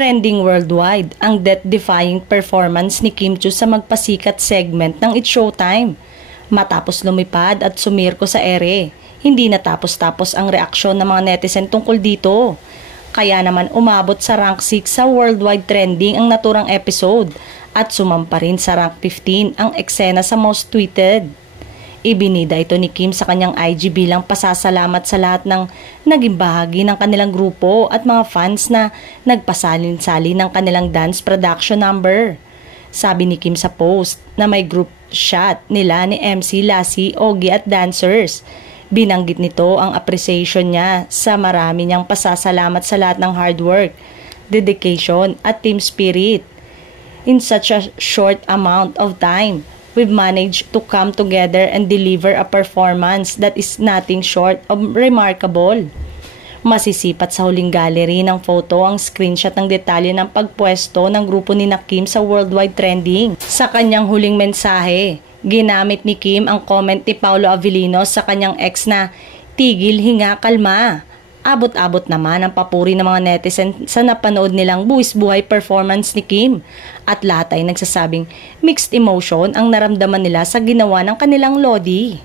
Trending worldwide ang death-defying performance ni Kim Chiu sa magpasikat segment ng It's Showtime. Matapos lumipad at sumirko sa ere, hindi natapos-tapos ang reaksyon ng mga netizen tungkol dito. Kaya naman umabot sa rank 6 sa worldwide trending ang naturang episode at sumampa rin sa rank 15 ang eksena sa most tweeted. Ibinida ito ni Kim sa kanyang IG bilang pasasalamat sa lahat ng naging bahagi ng kanilang grupo at mga fans na nagpasalin-sali ng kanilang dance production number. Sabi ni Kim sa post na may group shot nila ni MC Lassie, Ogie at dancers. Binanggit nito ang appreciation niya sa marami niyang pasasalamat sa lahat ng hard work, dedication at team spirit. In such a short amount of time, we've managed to come together and deliver a performance that is nothing short of remarkable. Masisipat sa huling gallery ng photo ang screenshot ng detalye ng pagpwesto ng grupo ni Kim sa worldwide trending. Sa kanyang huling mensahe, ginamit ni Kim ang comment ni Paolo Avellino sa kanyang ex na tigil, hinga, kalma. Abot-abot naman ang papuri ng mga netizen sa napanood nilang buwis-buhay performance ni Kim at lahat ay nagsasabing mixed emotion ang naramdaman nila sa ginawa ng kanilang lodi.